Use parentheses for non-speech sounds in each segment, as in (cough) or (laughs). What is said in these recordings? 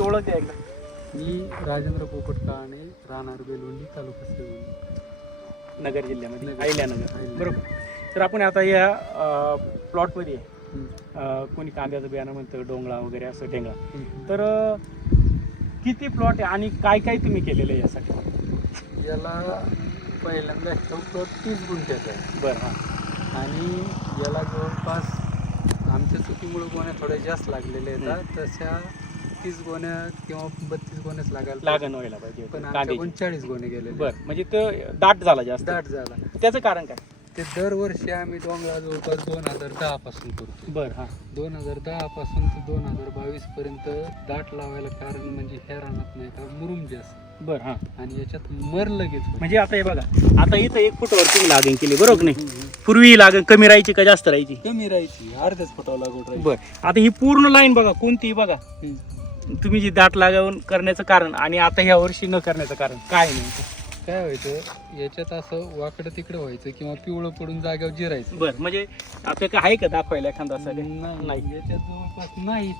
तुमची ओळख आहे एकदा. मी राजेंद्र पोपट काणे राहणार बेलवंडी तालुका नगर जिल्ह्यामध्ये नगर. अहिल्यानगर अहिल्यानगर. बरोबर. तर आपण आता या प्लॉटमध्ये हम्म. कोणी कांद्याचं बियाणं म्हणतं डोंगळा वगैरे असं हम्म. तर अं, किती प्लॉट आहे आणि काय काय तुम्ही केलेलं आहे यासाठी? याला पहिल्यांदा हे प्लॉट तीस गुंठ्याचा आहे. बरं हां. आणि याला जवळपास आमच्या चुकीमुळे गोण्या थोड्या जास्त लागलेल्या आहेत. तशा तीस गोण्या किंवा बत्तीस गोण्याच लागायला. लागण व्हायला पाहिजे पण कांद्याची आमच्याकडून चाळीस गोणे गेलेले बरं म्हणजे तो दाट झाला जास्त. दाट झाला. त्याचं कारण काय? ते दरवर्षी आम्ही डोंगरा जवळपास दोन हजार दहा पासून करतो. बरं हां. दोन हजार दहा पासून ते दोन हजार बावीस पर्यंत दाट लावायला कारण म्हणजे ह्या रानात नाही का मुरुम जास्त. बरं हां. आणि याच्यात मर लगेच होते. म्हणजे आता हे बघा आता इथं एक फुटावर तुम्ही लागण केली बरोबर की नाही? हम्म, हम्म. पूर्वी लागण कमी राहायची का जास्त राहायची? कमी राहायची अर्ध्याच फुटावं लागून राहायची. बरं आता ही पूर्ण लाईन बघा कोणती बघा? हम्म. तुम्ही जी दाट लागवून करण्याचं कारण आणि आता ह्या वर्षी न करण्याचं कारण काय नेमकं? काय व्हायचं? याच्यात असं वाकडं तिकडं व्हायचं किंवा पिवळं पडून जागेवर जिरायचं. बरं म्हणजे आपल्याकडे आहे का दाखवायला एखादा असं? नाही नाही. याच्यात जवळपास नाहीच.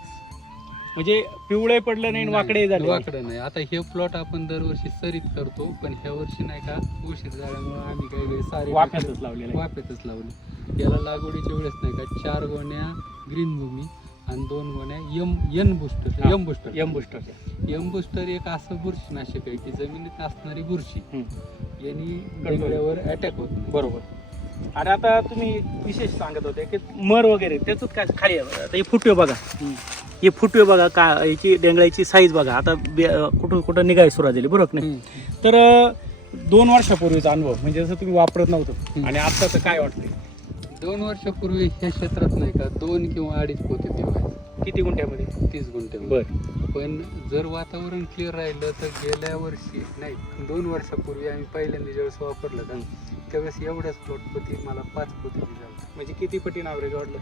म्हणजे पिवळे पडलं नाही आणि वाकडे झाले. नाही. वाकडं नाही. आता हे प्लॉट आपण दरवर्षी सरीत करतो पण ह्या वर्षी नाही का उशीर झाल्यामुळे आम्ही काही वेळेस सारे वाफ्यातच लावलेलं आहे. वाफ्यातच लावले. याला लागवडीच्या वेळेस नाही का चार गोण्या ग्रीन भूमी आणि दोन गोण्या M N booster M booster यम बुस्टरच्या यम बुस्टर एक असं बुरशीनाशक आहे की जमिनीत असणारी बुरशी. यांनी डोंगरावर अटॅक होत. बरोबर आणि आता तुम्ही विशेष सांगत होते की मर वगैरे त्याच काय खाली आहे. आता हे फुटवे बघा. हे फुटवे बघा का याची डेंगळाची साईज बघा आता कुठं कुठं निघाय सुरुवात झाली बरोबर नाही. तर दोन वर्षापूर्वीचा अनुभव म्हणजे जसं तुम्ही वापरत नव्हतं. आणि आत्ताचं काय वाटतंय दोन वर्षापूर्वी ह्या क्षेत्रात नाही का दोन किंवा अडीच पोते ते व्हायचे किती गुंठ्यामध्ये? तीस गुंठे बर. पण जर वातावरण क्लिअर राहिलं तर गेल्या वर्षी नाही दोन वर्षापूर्वी आम्ही पहिल्यांदा ज्यावेळेस वापरलं का त्यावेळेस एवढ्याच प्लॉट पोती मला पाच पोती म्हणजे किती पटीनं ॲव्हरेज वाढलं?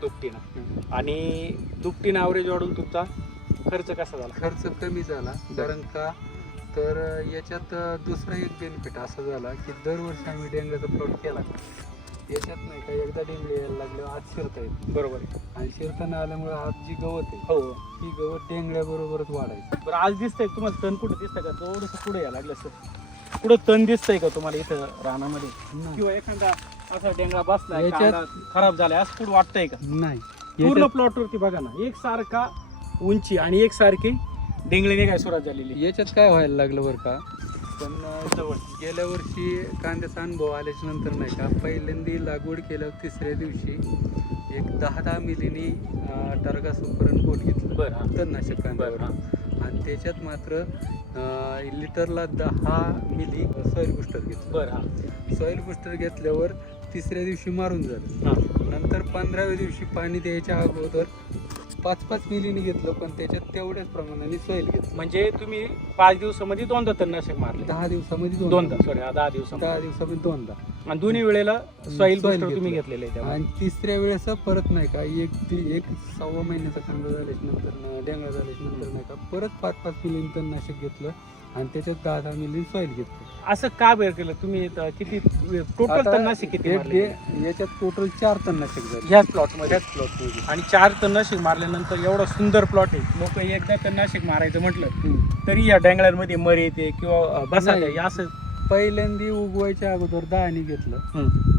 दुपटीनं. आणि दुपटीनं ॲव्हरेज वाढून तुमचा खर्च कसा झाला? खर्च कमी झाला कारण का? तर याच्यात दुसरा एक बेनिफिट असा झाला की दरवर्षी आम्ही डेंगराचा प्लॉट केला. याच्यात नाही का एकदा डेंगळे यायला लागलं आज शिरता येत बरोबर. आहे. आणि शिरताना आल्यामुळे आज जी गवत आहे हो. ती गवत डेंगळ्याबरोबरच वाढायची. बरं आज दिसतंय का तुम्हाला? तण कुठं दिसतंय का? थोडंसं पुढे यायला लागलं सर. पुढं तण दिसतंय का तुम्हाला इथं रानामध्ये? नाही. किंवा एखादा असा डेंगळा बसलाय याच्यात- खराब झालाय असं पुढे वाटतंय का? नाही. पूर्ण याच्यात- प्लॉटवरती बघा ना एक सारखा उंची आणि एक सारखी डेंगळीने काय सुरुवात झालेली. याच्यात काय व्हायला लागलं बरं का? पण जवळ गेल्या वर्षी कांद्याचा अनुभव आल्याच्यानंतर नाही का पहिल्यांदा लागवड केल्यावर तिसऱ्या दिवशी एक दहा दहा मिलीनी टर्गा सुपरण पोट घेतलं. बरं तणनाशक कांद्यावर. आणि त्याच्यात मात्र लिटरला दहा मिली सॉईल बुस्टर घेतलं. बरं हा. सॉईल बुस्टर घेतल्यावर तिसऱ्या दिवशी मारून झालं. नंतर पंधराव्या दिवशी पाणी द्यायच्या अगोदर पाच पाच मिलीने घेतलं पण त्याच्यात तेवढ्याच प्रमाणाने सॉईल घेतलं. म्हणजे तुम्ही पाच दिवसामध्ये दोनदा तणनाशक मारले. दहा दिवसामध्ये दोनदा. सॉरी दहा दिवसामध्ये. दहा दिवसामध्ये दोनदा. आणि दोन्ही वेळेला सॉईल soil बुस्टर तुम्ही घेतलं. घेतलेले. आणि तिसऱ्या वेळेस परत नाही का एक ती एक सव्वा महिन्याचा कांदा झाल्याच्यानंतर डेंगळा झाल्याच्यानंतर नाही का परत पाच पाच मिली तणनाशक घेतलं. आणि त्याच्यात दहा दहा मिली सॉईल घेतलं. असं का बेर केलं? तुम्ही किती टोटल आता तणनाशक किती हे- मारले? हे- याच्यात टोटल चार तणनाशक झाले. ह्याच प्लॉटमध्ये. त्याच प्लॉट आणि चार तणनाशक मारल्यानंतर एवढा सुंदर प्लॉट आहे. लोक एकदा तणनाशक मारायचं म्हटलं तरी या डेंगळ्यांमध्ये मर येते किंवा बसा नाही. असं पहिल्यांदा उगवायच्या अगोदर दहानी घेतलं.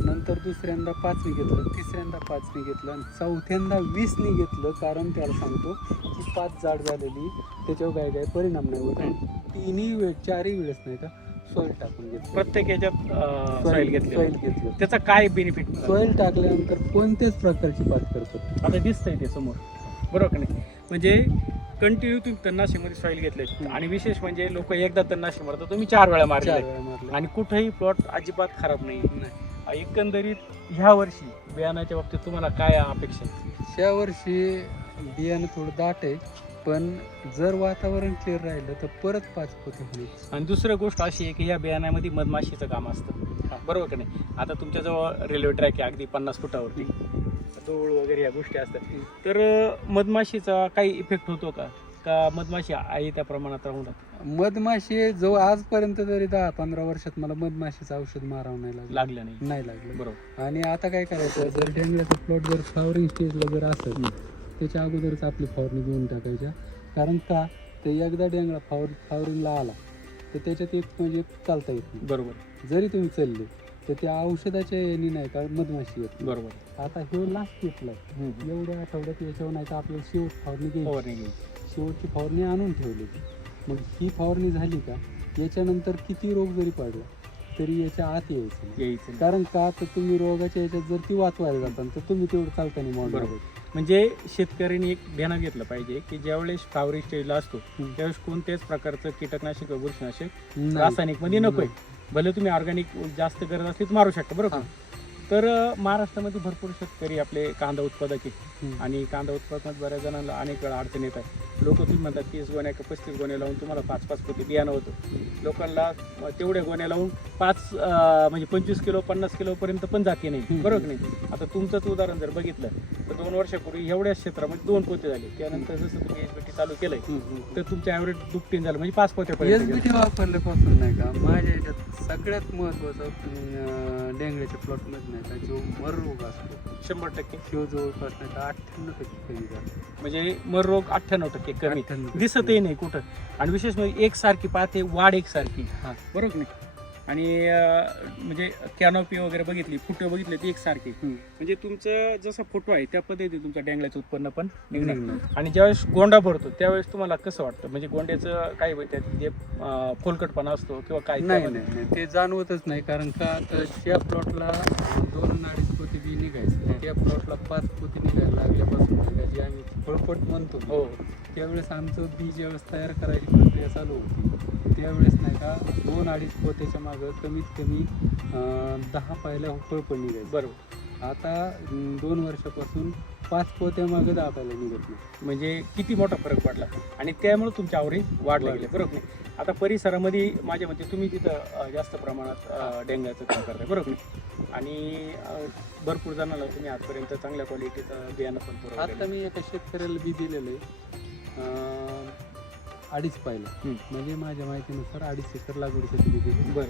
नंतर दुसऱ्यांदा पाचनी घेतलं तिसऱ्यांदा पाचनी घेतलं आणि चौथ्यांदा वीसनी घेतलं. कारण त्याला सांगतो की पाच जाड झालेली त्याच्यावर काय काय परिणाम नाही होत. तिन्ही वेळ चारही वेळेस नाही का सॉईल टाकून घेतलं. प्रत्येक याच्यात सॉईल घेतले. सॉईल घेतलं. त्याचा काय बेनिफिट सॉईल टाकल्यानंतर कोणत्याच प्रकारची पात करतात आता दिसतंय ते समोर. बरोबर का नाही? म्हणजे कंटिन्यू तुम्ही तणनाशकमध्ये सॉईल घेतले आणि विशेष म्हणजे लोक एकदा तणनाशक मारतात तुम्ही चार वेळा मारले. आणि कुठेही प्लॉट अजिबात खराब नाही. एकंदरीत ह्या वर्षी बियाणाच्या बाबतीत तुम्हाला काय अपेक्षा आहे? या वर्षी बियाणं थोडं दाट आहे पण जर वातावरण क्लिअर राहिलं तर परत पाच पोते होईल. आणि दुसरं गोष्ट अशी आहे की या बियाण्यामध्ये मधमाशीचं काम असतं. बरोबर का नाही? आता तुमच्याजवळ रेल्वे ट्रॅक आहे अगदी पन्नास फुटावरती. धूळ वगैरे या गोष्टी असतात. तर मधमाशीचा काही इफेक्ट होतो का? का मधमाशी आहे त्या प्रमाणात राहून? मधमाशी जो आजपर्यंत तरी दहा पंधरा वर्षात मला मधमाशीचं औषध मारावं नाही लागलं. लागलं नाही. नाही लागलं. बरोबर. आणि आता काय करायचं जर डेंगळ्याचा प्लॉट जर फ्लॉवरिंग स्टेजला जर असेल त्याच्या अगोदरच आपली फवारणी घेऊन टाकायच्या. कारण का ते एकदा डेंगळा फावर फावरिंगला आला तर त्याच्यात एक म्हणजे चालता येत नाही. बरोबर. जरी तुम्ही चालले तर त्या औषधाच्या याने नाही का मधमाशी येत. बरोबर आता हे लास्ट हम्म. एवढ्या आठवड्यात याच्यावर नाही का आपल्याला शेवट फवारणी घ्यायची फवारणी घ्यायची. शेवटची फवारणी आणून ठेवली मग ही फवारणी झाली का याच्यानंतर किती रोग जरी पडला तरी याच्या आत यायचं नाही. यायचं कारण का तर तुम्ही रोगाच्या याच्यात जर ती वाचवायला जाता तर तुम्ही तेवढं चालताना मॉडल बरोबर म्हणजे शेतकऱ्यांनी एक ध्यानात घेतलं पाहिजे की ज्यावेळेस फ्लावरी स्टेजला असतो हम्म. त्यावेळेस कोणत्याच प्रकारचं कीटकनाशक व बुरशीनाशक. रासायनिकमध्ये नकोय. भले तुम्ही ऑर्गॅनिक जास्त गरज असली तर मारू शकता बरोबर? तर महाराष्ट्रामध्ये भरपूर शेतकरी आपले कांदा उत्पादक आहे हम्म. आणि कांदा उत्पादनात बऱ्याच जणांना अनेक वेळा अडचण येतात लोक तुम्ही म्हणतात तीस गोण्या का पस्तीस गोण्या लावून तुम्हाला पाच पाच पोती बियाणं होतं लोकांना अं, तेवढ्या गोण्या लावून पाच म्हणजे पंचवीस किलो पन्नास किलो पर्यंत पण जाते नाही. बरोबर नाही आता तुमचंच उदाहरण जर बघितलं तर दोन वर्षापूर्वी एवढ्याच क्षेत्रामध्ये दोन पोते झाले त्यानंतर जसं तुम्ही एच चालू केलंय. तर तुमच्या ॲव्हरेज दुपटीन झालं म्हणजे पाच एस पोत्यापर्यंत बी गेलं. टी वापरल्यापासून नाही का माझ्या याच्यात सगळ्यात महत्त्वाचा डेंगळ्याच्या प्लॉटमध्ये नाही का जो मर रोग असतो. शंभर टक्के. तो जवळपास नाही का अठ्ठ्याण्णव टक्के कमी झाला. म्हणजे मर रोग अठ्ठ्याण्णव टक्के कमी. 98% दिसतही नाही कुठं. आणि विशेष म्हणजे एकसारखी पाहते वाढ एकसारखी. हा. बरोबर नाही? आणि म्हणजे कॅनॉपी वगैरे बघितली फुटे बघितले ती एकसारखी. म्हणजे तुमचं जसं फोटो आहे त्या पद्धतीने तुमच्या डेंगळ्याचं उत्पन्न पण निघणार. आणि ज्यावेळेस गोंडा भरतो त्यावेळेस तुम्हाला कसं वाटतं? म्हणजे गोंड्याचं काय त्यात? जे अं, खोलकटपणा असतो किंवा काय नाही? नाही नाही, ते जाणवतच नाही कारण का तर त्या प्लॉटला दोन अडीच पोती बी निघायचं. त्या प्लॉटला पाच पोती निघायला लागल्यापासून जे आम्ही फळपट म्हणतो हो. त्यावेळेस आमचं बी ज्यावेळेस तयार करायची प्रक्रिया चालू होती त्यावेळेस नाही का दोन अडीच पोत्याच्या मागं कमीत कमी दहा पायल्या फळपट निघायचं. बरोबर. आता दोन वर्षापासून पाच पोत्या मागं दहा पायल्या निघत नाही. म्हणजे किती मोठा फरक पडला? आणि त्यामुळे तुमच्या आवडी वाढल्या वाढ. गेल्या बरोबर नाही? आता परिसरामध्ये माझ्या मते तुम्ही तिथं जास्त प्रमाणात डेंग्याचं काम करताय बरोबर नाही? आणि भरपूर जणांना तुम्ही आजपर्यंत चांगल्या क्वालिटीचं बियाणं पण आता मी एका शेतकऱ्याला बी दिलेलं आहे. अडीच हम्म. म्हणजे माझ्या माहितीनुसार अडीच एकर लागवडीसाठी बी दिली बरं.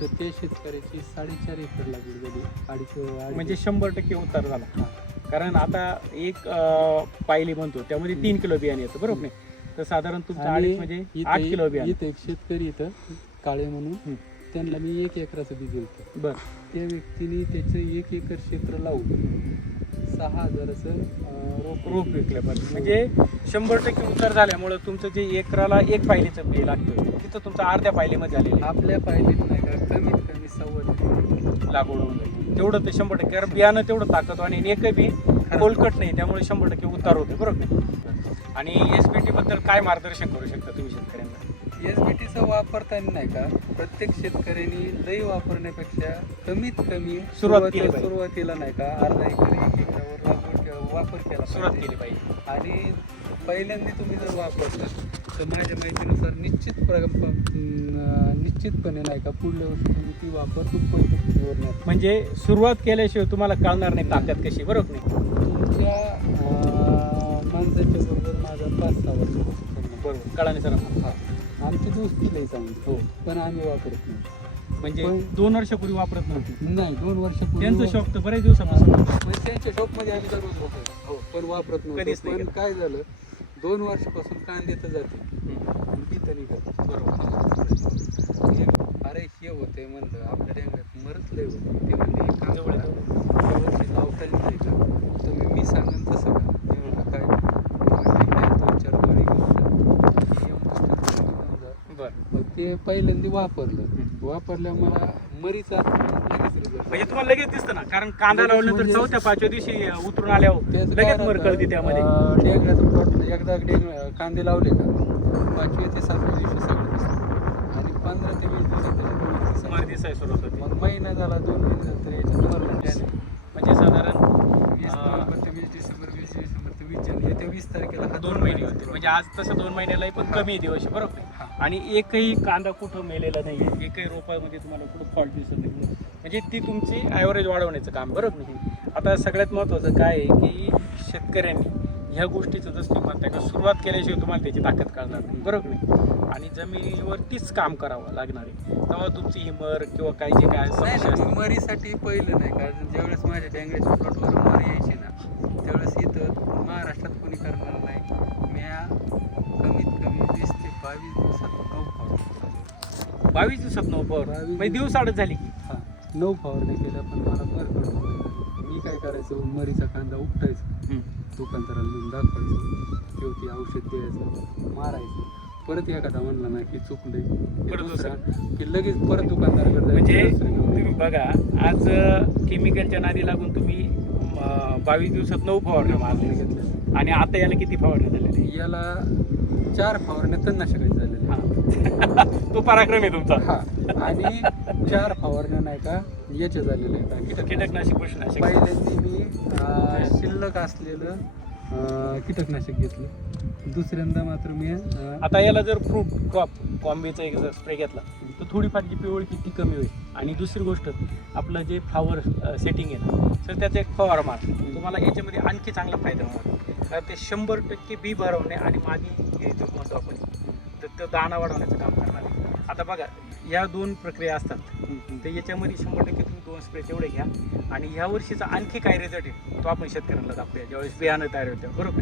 तर त्या शेतकऱ्याची साडेचार एकर लागवड झाली. अडीच म्हणजे शंभर टक्के उत्तर झाला. कारण आता एक पायली म्हणतो त्यामध्ये तीन किलो बियाणे येतं बरोबर नाही? तर साधारण तुमचं आणि अडीच म्हणजे आठ किलो बियाणे. इथे एक शेतकरी इथं काळे म्हणून. त्यांना मी एक एकराचं बी दिलं बरं. त्या व्यक्तीने त्याचं एक एकर क्षेत्र लावून सहा हजाराचं अं, रोप रोप विकल्या पाहिजे म्हणजे शंभर टक्के उत्तर झाल्यामुळं तुमचं जे एकराला एक पायलीचं बी लागतं तिथं तुमचं अर्ध्या पायलीमध्ये झालेलं आपल्या पाहिलेत नाही का? कमीत कमी सव्वा लागवड होऊन जाईल. तेवढं ते शंभर टक्के कारण बियाणं तेवढं ताकदवान आणि एकही बी कोलकट नाही त्यामुळे शंभर टक्के उतार होते बरोबर नाही? आणि एस बी बद्दल काय मार्गदर्शन करू शकता तुम्ही शेतकऱ्यांना? एस बी टीचा वापरताना नाही का प्रत्येक शेतकऱ्यांनी लई वापरण्यापेक्षा कमीत कमी सुरुवात केली सुरुवात- पाहिजे. सुरुवातीला नाही का अर्धा एकर एक सुरुवात. केली पाहिजे आणि पहिल्यांदा तुम्ही जर वापरलं तर माझ्या माहितीनुसार निश्चित प्र- निश्चितपणे नाही का पुढल्या वर्षी तुम्ही ती वापर दुप्पट पद्धतीवर म्हणजे सुरुवात केल्याशिवाय तुम्हाला कळणार नाही ताकद कशी बरोबर नाही? तुमच्या माणसाच्या बरोबर माझा पाच सहा वर्ष बरोबर कळाने सर हा. आमची दोस्ती लई चांगली. हो. पण आम्ही वापरत नाही. म्हणजे दोन वर्षापूर्वी वापरत नव्हती. नाही दोन वर्षापूर्वी त्यांचं शॉप तर बरेच दिवसापासून होतं. म्हणजे त्यांच्या शॉपमध्ये आम्ही दररोज होतो हो पण वापरत कधीच नव्हतो नाही पण काय झालं? दोन वर्षापासून कांदे तर जाते. हम्म. निघत बरोबर. म्हणजे अरे हे होते म्हणलं. आपल्या डेंगरात मरत लय होते. ते म्हणले "एक काम जवळ करा, वर्षी लावताना नाही का? तुम्ही मी सांगन तसं करा मी म्हणलं काय म्हणले काय दोन चार गोळी घेऊन जा. हे बूस्टर गोळी घेऊन जा. बरं मग ते पहिल्यांदा वापरलं. वापरल्या मला मरीचा म्हणजे तुम्हाला लगेच दिसतं ना? कारण कांदा लगेच लावल्यानंतर म्हणजे- चौथ्या पाचव्या दिवशी उतरून आल्यावर त्याचं लगेच त्यामध्ये. प्लॉट एकदा डेंग कांदे लावले का पाचव्या ते सातव्या दिवशी सगळं दिसतं. आणि पंधरा ते वीस दिवसात दिसाय सुरुवात होते मग महिना झाला दोन महिने झाले तर याच्यात. म्हणजे साधारण वीस ते डिसेंबर वीस डिसेंबर ते वीस जानेवारी येत्या वीस तारखेला दोन महिने होते. म्हणजे आज तसं दोन महिन्यालाही पण. कमी दिवस बरोबर. आणि एकही कांदा कुठं मेलेला नाही आहे एकही रोपामध्ये तुम्हाला कुठं फॉल्ट दिसत नाही म्हणजे ती तुमची ॲव्हरेज वाढवण्याचं काम बरोबर नाही? आता सगळ्यात महत्त्वाचं काय आहे की शेतकऱ्यांनी ह्या गोष्टीचं जसं म्हणताय का सुरुवात केल्याशिवाय तुम्हाला त्याची ताकद कळणार नाही बरोबर नाही? आणि जमिनीवरतीच काम करावं लागणार आहे. तेव्हा तुमची हिमर किंवा काही जे काय नाही समस्या नाही, असतील. मरीसाठी पहिलं नाही कारण ज्यावेळेस माझ्या डेंगळ्याच्या प्लॉटवर मर यायची ना त्यावेळेस इथं महाराष्ट्रात कोणी करणार नाही. म्या कमीत कमी वीस बावीस दिवसात नऊ फवारणी बावीस दिवसात नऊ पॉवर बावीस म्हणजे दिवस. आडत झाली की? हा नऊ फवारणी केल्या पण मला बरं पडलं. मी काय करायचो मरीचा कांदा उपटायचा. दुकानदाराला नेऊन दाखवायचं. किंवा ती औषध द्यायचं मारायचं. परत एखादा म्हणला ना की चुकले की लगेच परत दुकानदाराकडे म्हणजे तुम्ही बघा आज केमिकलच्या नादी लागून तुम्ही बावीस दिवसात नऊ फवारण्या मारल्या घेतलं. आणि आता याला किती फवारण्या झालेल्या याला चार फवारण्या तणनाशकाचे झालेले हा. (laughs) तो पराक्रम आहे तुमचा. हा. आणि चार फवारण्या नाही का याचे झालेले आहेत कीटक कीटकनाशक बुरशीनाशक. पहिल्यांदा मी अं, शिल्लक असलेलं अं, कीटकनाशक घेतलं. दुसऱ्यांदा मात्र मी अं, आता याला जर फ्रूट क्रॉप कॉम्बीचा एक जर स्प्रे घेतला तर थोडीफार जी पिवळ किती कमी होईल. आणि दुसरी गोष्ट आपलं जे फ्लावर सेटिंग आहे ना तर त्याचा एक फवारा मार. तुम्हाला याच्यामध्ये आणखी चांगला फायदा होणार. ते शंभर टक्के बी भरवणे आणि हे जो म्हणतो आपण तर तो दाणा वाढवण्याचं काम करणार आहे. आता बघा या दोन प्रक्रिया असतात. तर याच्यामध्ये शंभर टक्के तुम्ही दोन स्प्रे तेवढे घ्या. आणि ह्या वर्षीचा आणखी काय रिझल्ट आहे तो आपण शेतकऱ्यांना दाखवूया. ज्यावेळेस बियाणं तयार होतं बरोबर.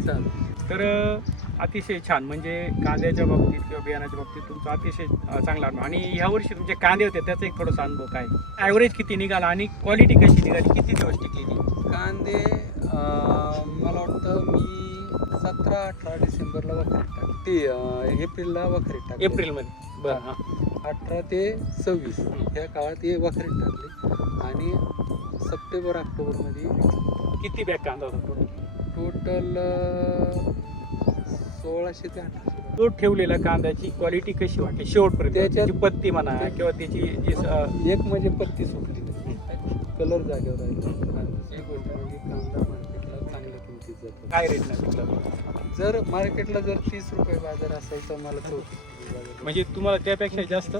तर अतिशय छान. म्हणजे कांद्याच्या बाबतीत किंवा बियाणाच्या बाबतीत तुमचा अतिशय चांगला अनुभव. आणि ह्या वर्षी तुमचे कांदे होते त्याचा एक थोडासा अनुभव काय? ॲव्हरेज किती निघाला आणि क्वालिटी कशी निघाली? किती दिवस टिकली कांदे मला वाटतं मी सतरा अठरा डिसेंबरला वखरीत टाक ते अं, एप्रिलला वखरीत टाकले. एप्रिलमध्ये. बरं हां. अठरा ते सव्वीस ह्या काळात हे वखरीत टाकले. आणि सप्टेंबर ऑक्टोबरमध्ये किती बॅग कांदा होता total? टोटल सोळाशे ते अठराशे तो ठेवलेला कांद्याची क्वालिटी कशी वाटते? शेवटपर्यंत त्याच्यात- त्याची पत्ती म्हणा किंवा त्याची जी स- एक म्हणजे पत्ती सुटली कलर जागेवर आणि दुसरी गोष्ट म्हणजे कांदा किमतीत जातो काय रेट तुला जर मार्केटला जर तीस रुपये बाजार असेल तर मला बाजार म्हणजे तुम्हाला त्यापेक्षा जास्त.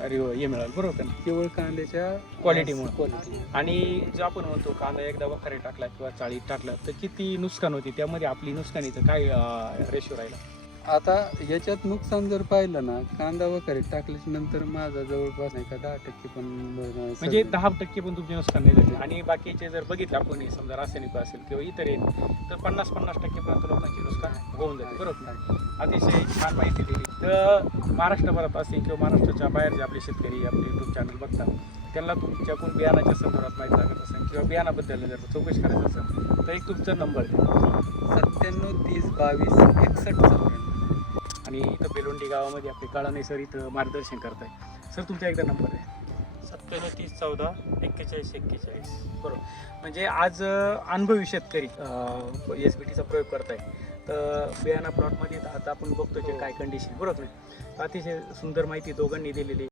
अरे हो, हे मिळाल बरोबर का नाही? केवळ कांद्याच्या Qualityमुळे. क्वालिटी आणि जो आपण म्हणतो कांदा एकदा वखारे टाकला किंवा चाळीत टाकला तर किती नुकसान होते त्यामध्ये आपली नुकसानीचं काय रेशो राहिला आता याच्यात नुकसान जर पाहिलं ना कांदा वगैरे टाकल्याच्या नंतर माझा जवळपास नाही का दहा टक्के पण म्हणजे दहा टक्के पण तुमचे नुकसान नाही झाले. आणि बाकीचे जर बघितलं आपण हे समजा रासायनिक असेल किंवा इतर आहेत तर पन्नास पन्नास टक्केपर्यंत लोकांचे नुकसान होऊन जाते बरोबर? नाही. अतिशय छान माहिती दिली. तर महाराष्ट्रभरात असेल किंवा महाराष्ट्राच्या बाहेर जे आपले शेतकरी आपले युट्यूब चॅनल बघतात त्यांना तुमच्याकडून बियाणाच्या संदर्भात माहिती लागत असेल किंवा बियाणाबद्दल जर चौकशी करायचं असेल तर एक तुमचा नंबर द्या सत्त्याण्णव तीस बावीस एकसष्ट आणि इथं बेलोंडी गावामध्ये आपले काळाने सर इथं मार्गदर्शन करताय. सर तुमचा एकदा नंबर आहे सत्त्याण्णव तीस चौदा एक्केचाळीस एक्केचाळीस. बरोबर. म्हणजे आज अनुभवी शेतकरी एस बी टीचा प्रयोग करताय. तर बियाणा प्लॉटमध्ये आता आपण बघतो जे काय कंडिशन बरोबर. आहे. अतिशय सुंदर माहिती दोघांनी दिलेली